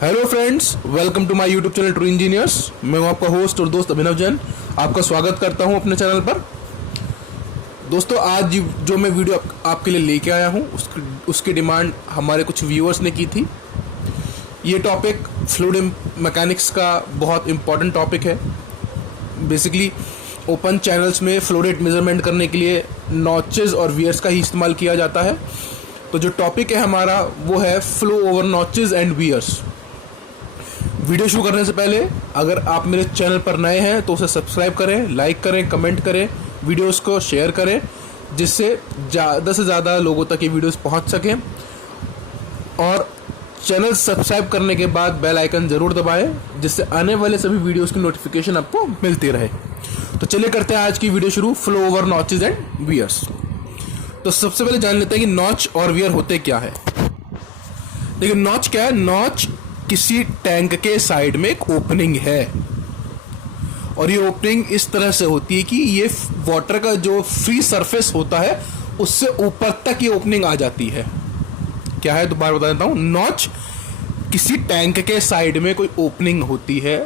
Hello friends, welcome to my YouTube channel True Engineers. मैं हूं आपका होस्ट और दोस्त अभिनव जैन। आपका स्वागत करता हूं अपने चैनल पर। दोस्तों, आज जो मैं वीडियो आपके लिए लेके आया हूं उसकी डिमांड हमारे कुछ व्यूअर्स ने की थी। ये टॉपिक फ्लूइड मैकेनिक्स का बहुत इंपॉर्टेंट टॉपिक है। बेसिकली ओपन चैनल्स में फ्लो रेट मेजरमेंट करने के लिए नॉचेस और वियर्स का ही इस्तेमाल किया जाता है। तो जो टॉपिक है हमारा वो है flow over notches and weirs. Video शुरू करने से पहले अगर आप मेरे चैनल पर नए हैं तो उसे सब्सक्राइब करें, लाइक करें, कमेंट करें, वीडियोस को शेयर करें, जिससे ज़्यादा से ज़्यादा लोगों तक ये वीडियोस पहुंच सकें। और चैनल सब्सक्राइब करने के बाद बेल आइकन ज़रूर दबाएं, जिससे आने वाले सभी वीडियोस की नोटिफिकेशन आपको मिलती रहे। तो चलिए करते हैं आज की वीडियो शुरू, flow over notches and weirs. तो सबसे पहले जान लेते हैं कि नॉच और वियर होते क्या है। देखिए, नॉच क्या है। नॉच किसी टैंक के साइड में एक ओपनिंग है, और ये ओपनिंग इस तरह से होती है कि ये वाटर का जो फ्री सरफेस होता है उससे ऊपर तक ये ओपनिंग आ जाती है। क्या है, दोबारा बता देता हूं। नॉच किसी टैंक के साइड में कोई ओपनिंग होती है,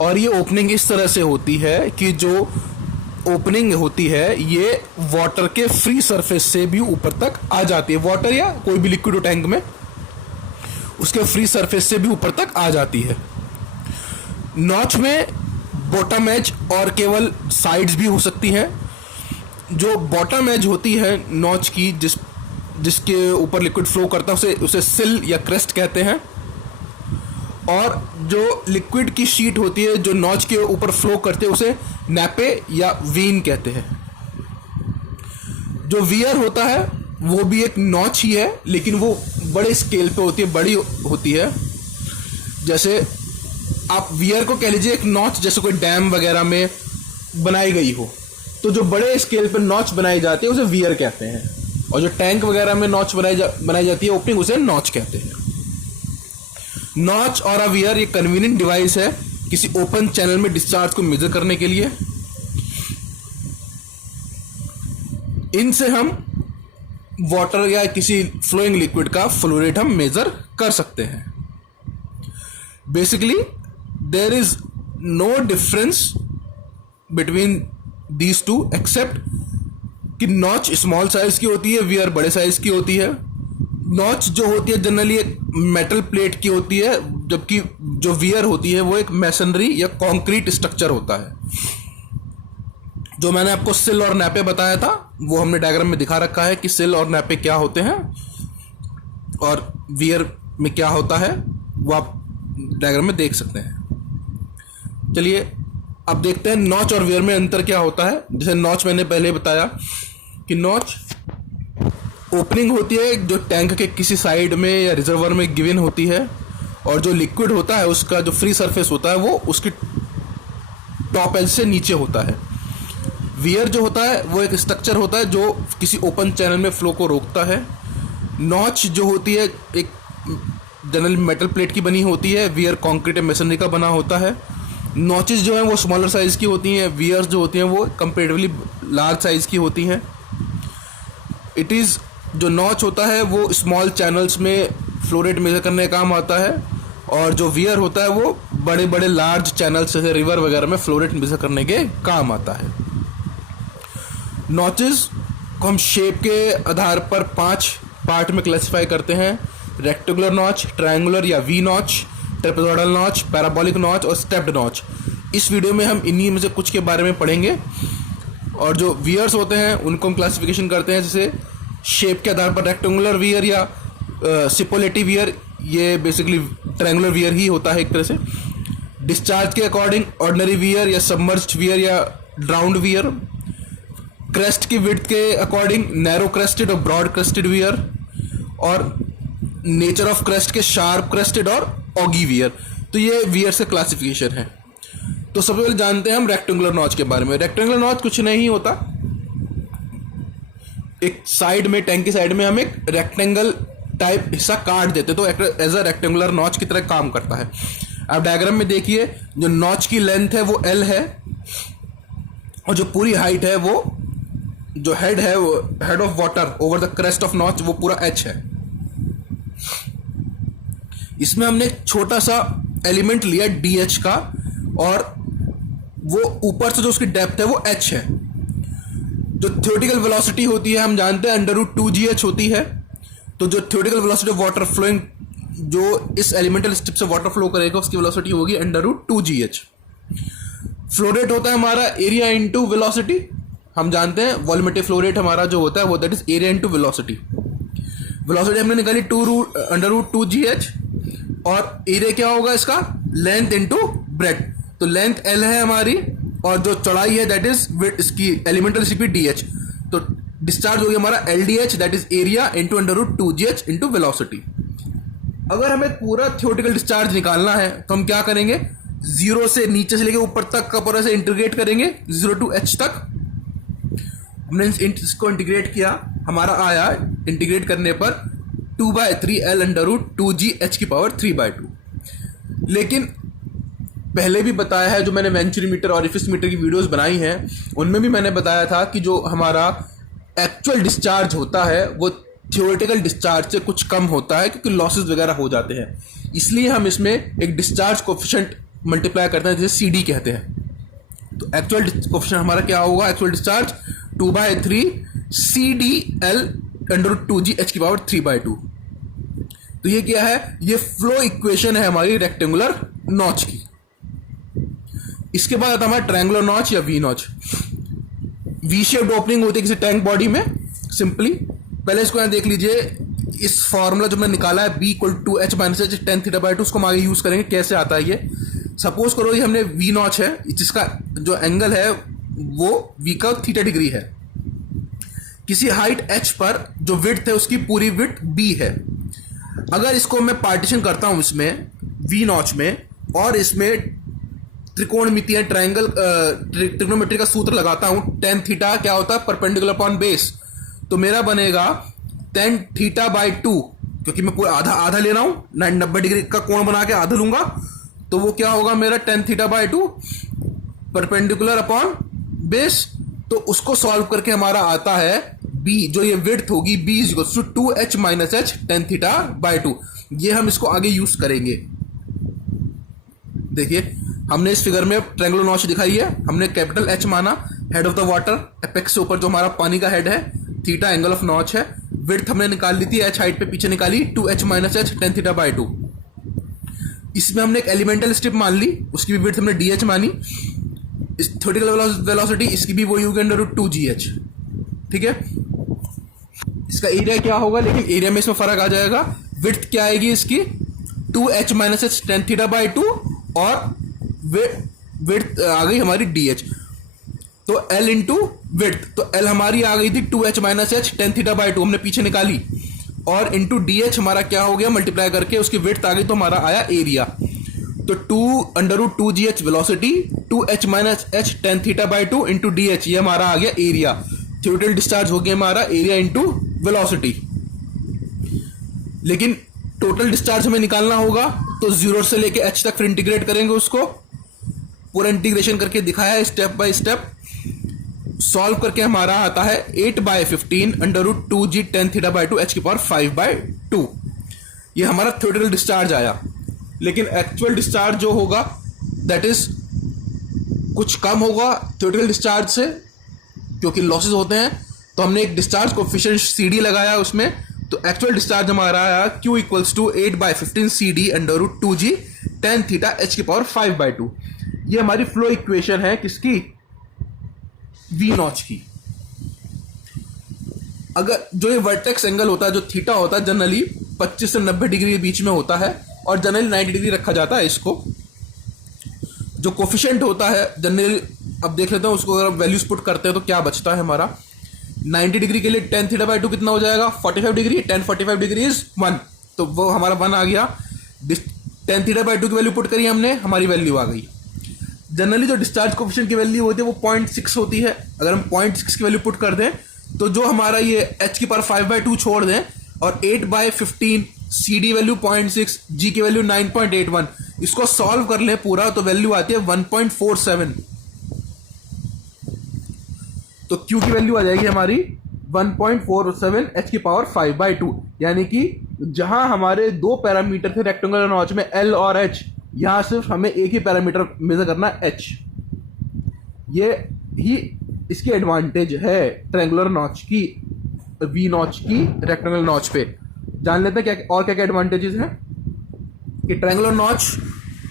और ये ओपनिंग इस तरह से होती है कि जो ओपनिंग होती है ये वाटर के फ्री सरफेस से भी ऊपर तक आ जाती है। वाटर या कोई भी लिक्विड हो टैंक में, उसके फ्री सरफेस से भी ऊपर तक आ जाती है। नॉच में बॉटम एज और केवल साइड्स भी हो सकती हैं। जो बॉटम एज होती है नॉच की, जिसके ऊपर लिक्विड फ्लो करता है उसे सिल या क्रेस्ट कहते हैं। और जो लिक्विड की शीट होती है जो नॉच के ऊपर फ्लो करते हैं उसे नैपे या वीन कहते हैं। जो वियर होता है वो भी एक नॉच ही है, लेकिन वो बड़े स्केल पे होती है, बड़ी होती है। जैसे आप वियर को कह लीजिए एक नॉच, जैसे कोई डैम वगैरह में बनाई गई हो, तो जो बड़े स्केल पे नॉच बनाई जाती है उसे वियर कहते हैं। और जो टैंक वगैरह में नॉच बनाई जाती है ओपनिंग, उसे नॉच कहते हैं। नॉच और अ वियर ये कन्वीनियंट डिवाइस है किसी ओपन चैनल में डिस्चार्ज को मेजर करने के लिए। इनसे हम वाटर या किसी फ्लोइंग लिक्विड का फ्लो रेट हम मेजर कर सकते हैं। Basically there is no difference between these two, except कि नॉच स्मॉल साइज की होती है, वियर बड़े साइज की होती है। नॉच जो होती है जनरली एक मेटल प्लेट की होती है, जबकि जो वियर होती है वो एक मैसनरी या कंक्रीट स्ट्रक्चर होता है। जो मैंने आपको सिल और नैपे बताया था वो हमने डायग्राम में दिखा रखा है कि सिल और नैपे क्या होते हैं और वियर में क्या होता है, वो आप डायग्राम में देख सकते हैं। चलिए अब देखते हैं नॉच और वियर में अंतर क्या होता है। जैसे नॉच मैंने पहले बताया कि नॉच ओपनिंग होती है जो टैंक के किसी साइड में या रिजर्वर में गिवन होती है, और जो लिक्विड होता है उसका जो फ्री सरफेस होता है वो उसकी टॉप एज से नीचे होता है। वियर जो होता है वो एक स्ट्रक्चर होता है जो किसी ओपन चैनल में फ्लो को रोकता है। नॉच जो होती है एक जनरल मेटल प्लेट की बनी होती है, वियर कंक्रीट या मेसनरी का बना होता है। नॉचेस जो हैं वो स्मॉलर साइज की होती हैं, वियर्स जो होती हैं वो कंपेरेटिवली लार्ज साइज की होती हैं। इट इज़ जो नॉच होता है वो स्मॉल चैनल्स में फ्लो रेट मेजर करने का काम आता है, और जो वियर होता है वो बड़े बड़े लार्ज चैनल्स जैसे रिवर वगैरह में फ्लो रेट मेजर करने के काम आता है। नॉचेस को हम शेप के आधार पर 5 पार्ट में क्लासिफाई करते हैं: रेक्टेंगुलर नॉच, ट्रायंगुलर या V notch, trapezoidal notch, parabolic notch और स्टेप्ड नॉच। इस वीडियो में हम इन्हीं में से कुछ के बारे में पढ़ेंगे। और जो वियर्स होते हैं उनको हम क्लासिफिकेशन करते हैं जैसे शेप के आधार पर रेक्टेंगुलर वियर या सिपोलेटी वियर, ये बेसिकली ट्रायंगुलर वियर ही होता है एक तरह से। डिस्चार्ज के अकॉर्डिंग ऑर्डिनरी वियर या सबमर्ज्ड वियर या ड्राउंड वियर। क्रेस्ट की विड्थ के अकॉर्डिंग नैरो क्रेस्टेड और ब्रॉड क्रेस्टेड वियर, और नेचर ऑफ क्रेस्ट के शार्प क्रेस्टेड और ऑगी वियर। तो ये वियर से क्लासिफिकेशन है। तो सबसे पहले जानते हैं हम रेक्टेंगुलर नॉच के बारे में। रेक्टेंगुलर नॉच कुछ नहीं होता, एक साइड में टैंक की साइड में हम एक रेक्टेंगल टाइप हिस्सा काट देते तो एज अ रेक्टेंगुलर नॉच की तरह काम करता है। आप डायग्राम में देखिए, जो नॉच की लेंथ है वो L है, और जो पूरी हाइट है वो जो हेड है वो head of water over the crest of notch वो पूरा H है। इसमें हमने एक छोटा सा एलिमेंट लिया DH का, और वो ऊपर से जो उसकी डेप्थ है वो h है। जो थ्योरेटिकल वेलोसिटी होती है हम जानते हैं √2gh होती है। तो जो theoretical velocity of water flowing, जो इस एलिमेंटल स्ट्रिप से वाटर फ्लो करेगा, उसकी वेलोसिटी होगी √2gh। फ्लो रेट होता है हमारा एरिया इंटू वेलोसिटी। हम जानते हैं वॉल्यूमेट्रिक फ्लो रेट हमारा जो होता है वो that is area into velocity. Velocity हमने निकाली √2gh, और एरिया क्या होगा इसका, लेंथ इंटू ब्रेथ। तो लेंथ L है हमारी, और जो चौड़ाई है दैट इज इसकी एलिमेंटल स्ट्रिप DH। तो डिस्चार्ज हो गया हमारा LDH, that is area into √2gh into velocity. अगर हमें पूरा थ्योरेटिकल डिस्चार्ज निकालना है तो हम क्या करेंगे, जीरो से नीचे से लेके ऊपर तक का पूरा से इंटीग्रेट करेंगे 0 to h तक। हमने इसको इंटीग्रेट किया, हमारा आया इंटीग्रेट करने पर 2/3 L √2gh⁻³/2। लेकिन पहले भी बताया है, जो मैंने वेंचुरी मीटर और ऑरिफिस मीटर की वीडियोस बनाई हैं उनमें भी मैंने बताया था कि जो हमारा एक्चुअल डिस्चार्ज होता है वो थियोरेटिकल डिस्चार्ज से कुछ कम होता है, क्योंकि लॉसेस वगैरह हो जाते हैं। इसलिए हम इसमें एक डिस्चार्ज कोफिशिएंट मल्टीप्लाई करते हैं, जिसे CD कहते हैं। तो एक्चुअल कोफिशिएंट हमारा क्या होगा, एक्चुअल डिस्चार्ज 2/3 CDL √2gh⁻³/2। तो ये क्या है, ये फ्लो इक्वेशन है हमारी रेक्टेंगुलर नॉच की। इसके बाद आता है हमारा ट्रायंगुलर नॉच या V notch. V shaped opening होती है किसी टैंक बॉडी में। सिंपली पहले इसको यहां देख लीजिए, इस फॉर्मूला जो मैंने निकाला है B = h - h tan θ/2, उसको हम आगे यूज करेंगे। कैसे आता है ये, सपोज करो ये हमने वी नॉच है, जिसका जो एंगल है वो V का θ डिग्री है। किसी हाइट h पर जो विड्थ है उसकी पूरी विड्थ B है। अगर इसको मैं पार्टीशन करता हूं इसमें वी नॉच में, और इसमें त्रिकोणमिति या ट्रिग्नोमेट्री का सूत्र लगाता हूं, tan θ क्या होता है, परपेंडिकुलर अपॉन बेस। तो मेरा बनेगा tan θ/2, क्योंकि मैं पूरा आधा ले रहा हूं, 90 डिग्री का कोण बना के आधा लूंगा, तो वो क्या होगा मेरा tan θ/2 परपेंडिकुलर अपॉन बेस। तो उसको सॉल्व करके हमारा आता है B, जो ये विड्थ होगी B = 2h - h tan θ/2। ये हम इसको आगे यूज करेंगे। देखिए हमने इस फिगर में ट्रायंगुलर नॉच दिखाई है, हमने कैपिटल H माना, head of the water, apex से ऊपर जो हमारा पानी का हेड है, थीटा एंगल ऑफ नॉच है, विड्थ हमने निकाल ली थी h हाइट पे पीछे निकाली 2h - h tan θ/2। इसमें हमने एक एलिमेंटल स्ट्रिप मान ली, उसकी भी विड्थ हमने DH मानी। इस थ्योरेटिकल वेलोसिटी इसकी भी वही होगी √2gh। ठीक है, इसका एरिया क्या होगा, लेकिन एरिया में इसमें फर्क आ जाएगा। विड्थ क्या आएगी इसकी 2h - h tan θ/2, और विड्थ आ गई हमारी DH। तो L इंटू विड्थ, तो L हमारी आ गई थी 2h - h tan θ/2, हमने पीछे निकाली, और इंटू DH हमारा क्या हो गया, मल्टीप्लाई करके उसकी विड्थ आ गई, तो हमारा आया एरिया। तो 2 √2gh velocity 2h - h tan θ/2 into DH, ये हमारा आ गया एरिया। थ्योरेटिकल डिस्चार्ज हो गया हमारा एरिया इंटू वेलोसिटी। लेकिन टोटल डिस्चार्ज हमें निकालना होगा, तो 0 से लेके h तक फिर इंटीग्रेट करेंगे, उसको पूरा इंटीग्रेशन करके दिखाया है स्टेप बाय स्टेप। सॉल्व करके हमारा आता है 8/15 √2g tan θ/2 h⁵/2। ये हमारा थ्योरेटिकल डिस्चार्ज आया। लेकिन एक्चुअल डिस्चार्ज जो होगा दैट इज कुछ कम होगा थ्योरेटिकल डिस्चार्ज से, क्योंकि लॉसेस होते हैं। तो हमने एक डिस्चार्ज कोफिशिएंट CD लगाया उसमें, तो एक्चुअल डिस्चार्ज हमारा आया Q = 8/15 CD √2g tan θ h⁵/2। ये हमारी फ्लो इक्वेशन है किसकी, वी नॉच की। अगर जो ये वर्टेक्स एंगल होता है, जो थीटा होता है, जनरली 25 से 90 डिग्री के बीच में होता है, और जनरली 90 डिग्री रखा जाता है इसको। जो कोफिशिएंट होता है जनरली, अब देख लेते हैं उसको, अगर वैल्यूज पुट करते हैं तो क्या बचता है हमारा। 90 डिग्री के लिए tan θ/2 कितना हो जाएगा, 45 डिग्री। tan 45 डिग्री इज 1, तो वो हमारा 1 आ गया। tan θ/2 की वैल्यू पुट करी हमने, हमारी वैल्यू आ गई। जनरली जो डिस्चार्ज कोफिशिएंट की वैल्यू होती है वो 0.6 होती है। अगर हम 0.6 की वैल्यू पुट कर दें, तो जो हमारा ये h⁵/2 छोड़ दें, और 8/15 CD वैल्यू 0.6, G की वैल्यू 9.81, इसको सॉल्व कर लें पूरा, तो वैल्यू आती है 1.47। तो Q की वैल्यू आ जाएगी हमारी 1.47 h⁵/2, यानी कि जहां हमारे दो पैरामीटर थे रेक्टेंगुलर नॉच में, एल और एच, यहां सिर्फ हमें एक ही पैरामीटर मेजर करना है, एच। ये ही इसकी एडवांटेज है ट्रायंगुलर नॉच की, वी नॉच की रेक्टेंगुलर नॉच पे। जान लेते हैं क्या और क्या क्या एडवांटेजेस हैं। कि ट्रायंगुलर नॉच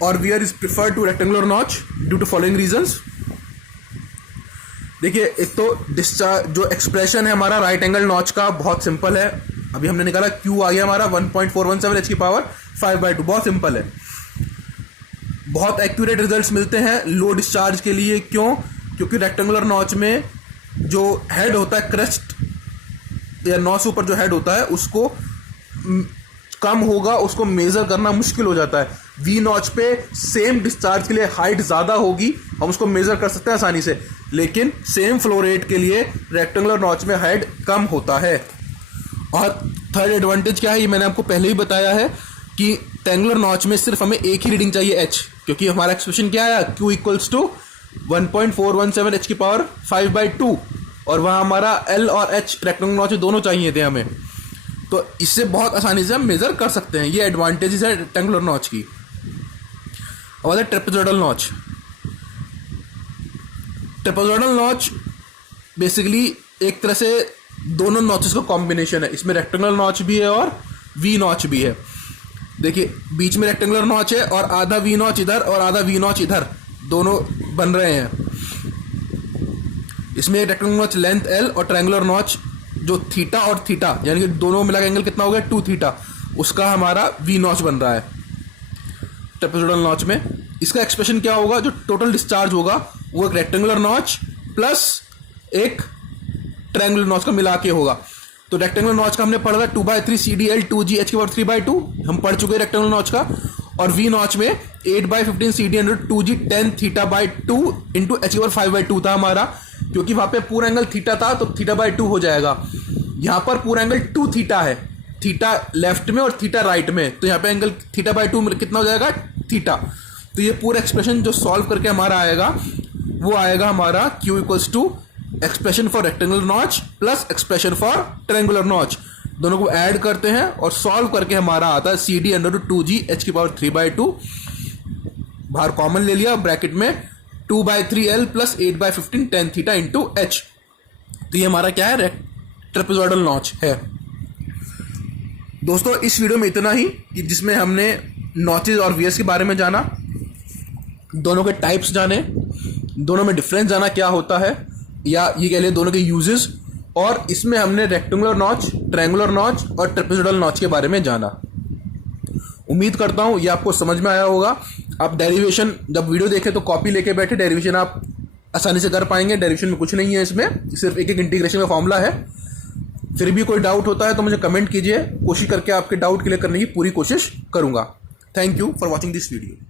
और weir is preferred to rectangular notch due to following reasons. देखिए, एक तो डिस्चार्ज जो एक्सप्रेशन है हमारा राइट एंगल नॉच का, बहुत सिंपल है। अभी हमने निकाला Q आ गया हमारा 1.417 h की पावर 5/2, बहुत सिंपल है। बहुत एक्यूरेट रिजल्ट्स मिलते हैं लो डिस्चार्ज के लिए। क्यों? क्योंकि रेक्टेंगुलर नॉच में जो हेड होता है, क्रेस्ट या नॉच ऊपर जो हेड होता है, उसको कम होगा, उसको मेजर करना मुश्किल हो जाता है। वी नॉच पे सेम डिस्चार्ज के लिए हाइट ज्यादा होगी, हम उसको मेजर कर सकते हैं आसानी से, लेकिन सेम फ्लो रेट के लिए रेक्टेंगुलर नॉच में हाइट कम होता है। और थर्ड एडवांटेज क्या है, ये मैंने आपको पहले ही बताया है कि ट्रायंगुलर नॉच में सिर्फ हमें एक ही रीडिंग चाहिए, एच, क्योंकि हमारा एक्सप्रेशन क्या आया, Q इक्वल्स टू 1.417 h की पावर 5/2, और वहां हमारा L और H रेक्टेंगुलर नॉच दोनों चाहिए थे हमें। तो इससे बहुत आसानी से हम मेजर कर सकते हैं। ये एडवांटेजेस है रेक्टेंगुलर नॉच की। और trapezoidal notch. Trapezoidal notch basically एक तरह से दोनों नॉचेस का कॉम्बिनेशन है। इसमें रेक्टेंगुलर नॉच भी है और वी नॉच भी है। देखिए, बीच में रेक्टेंगुलर नॉच है और आधा वी नॉच इधर और आधा वी नॉच इधर, दोनों बन रहे हैं। इसमें रेक्टेंगुलर नॉच लेंथ L और ट्रायंगुलर नॉच जो थीटा और थीटा, यानी कि दोनों मिला के एंगल कितना हो गया, 2 थीटा, उसका हमारा वी नॉच बन रहा है ट्रेपेजॉइडल नॉच में। इसका एक्सप्रेशन क्या होगा, जो टोटल डिस्चार्ज होगा वो एक रेक्टेंगुलर नॉच प्लस एक ट्रायंगुलर नॉच का मिला के होगा। तो रेक्टेंगुलर नॉच का हमने पढ़ा था 2/3 CDL 2G h की पावर 3/2, हम पढ़ चुके हैं रेक्टेंगुलर नॉच का। और वी नॉच में 8/15 CDL 2G 10 θ/2 इंटू h की पावर 5/2 था हमारा, क्योंकि वहां पे पूरा एंगल थीटा था तो θ/2 हो जाएगा। यहां पर पूरा एंगल 2 थीटा है, थीटा लेफ्ट में और थीटा राइट में, तो यहां पे एंगल θ/2 कितना हो जाएगा, थीटा। तो ये पूरा एक्सप्रेशन जो सॉल्व करके हमारा आएगा वो आएगा हमारा Q equals to expression for rectangular notch plus expression for triangular notch, दोनों को ऐड करते हैं और सॉल्व करके हमारा आता है CD√2G h की पावर 3/2, बाहर कॉमन ले लिया, ब्रैकेट में 2/3L plus 8/15 tan theta into h। तो ये हमारा क्या है, ट्रेपेजॉइडल नॉच है। दोस्तों, इस वीडियो में इतना ही, कि जिसमें हमने नॉचेस और वियर्स के बारे में जाना, दोनों के टाइप्स जाने, दोनों में डिफरेंस जाना क्या होता है, या ये कह लिए दोनों के यूजेस, और इसमें हमने रेक्टेंगुलर नॉच, ट्रायंगुलर नॉच और ट्रेपेजॉइडल नॉच के बारे में जाना। उम्मीद करता हूं ये आपको समझ में आया होगा। आप डेरिवेशन जब वीडियो देखें तो कॉपी लेके बैठे, डेरिवेशन आप आसानी से कर पाएंगे। डेरिवेशन में कुछ नहीं है, इसमें सिर्फ एक एक इंटीग्रेशन का फॉर्मूला है। फिर भी कोई डाउट होता है तो मुझे कमेंट कीजिए, कोशिश करके आपके डाउट क्लियर करने की पूरी कोशिश करूंगा। Thank you for watching this video.